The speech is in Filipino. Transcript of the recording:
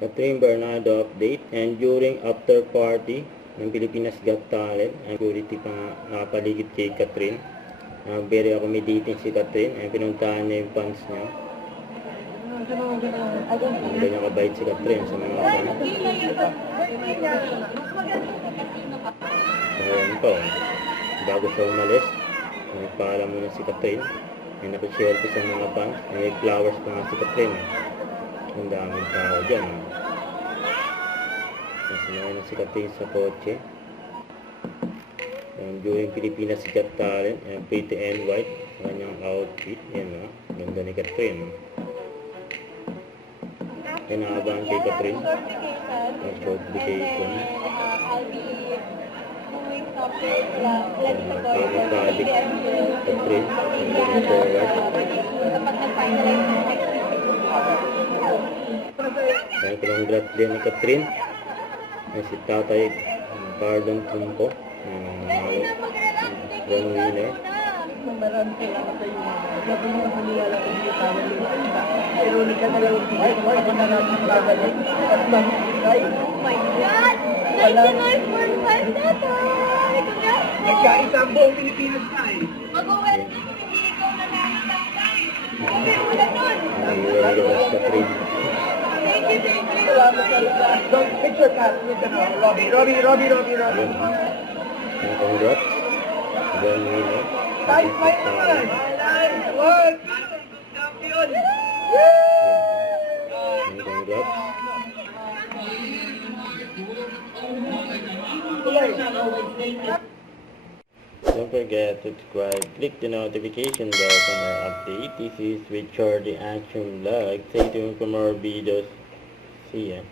Catherine Bernardo update, and during after party ng Pilipinas Got Talent, ang security pa nga nakapaligid kay Catherine. Very accommodating si Catherine, ay pinuntahan niya yung fans niya. Ganyan kabait si Catherine sa mga fans. So ayan po, bago siya umalis, nagpaalam muna si Catherine, ay nakishare ko sa mga fans, may flowers pa nga si Catherine. Ang daming tao dyan. Nasinayan na si Catherine sa kotse. And during Pilipinas Got Talent, and pretty and white, kanyang outfit. Yan na, ganda ni Catherine. Kinabang kay Catherine. Ang short vacation. I'll be doing something like Catherine, ang looking forward. kapag nag-finalize ng next week. Kaya congrats din ni Catherine. Ay si Tatay Pardon Tumpo. One winner. Maraming salamat sa iyo. Sabi mo na maniwala ko dito sa amin. Pero hindi ka nalawag dito. Ako na natin babalik. At mahusay. Oh my God! 99.5 na to! Nagkaisang buong Pilipinas na eh. Mag-uwet na, hindi ikaw na nakakatay. Hindi mo na nun. Ang winner si Catherine. Thank you, thank you. Salamat talaga. Don't picture cut with Robbie. And congrats. One winner. Nice fight naman. Nice work. Champion. And congrats. Don't forget to subscribe, click the notification bell for more updates. This is with Charlie Action Vlog. Stay tuned for more videos. See ya.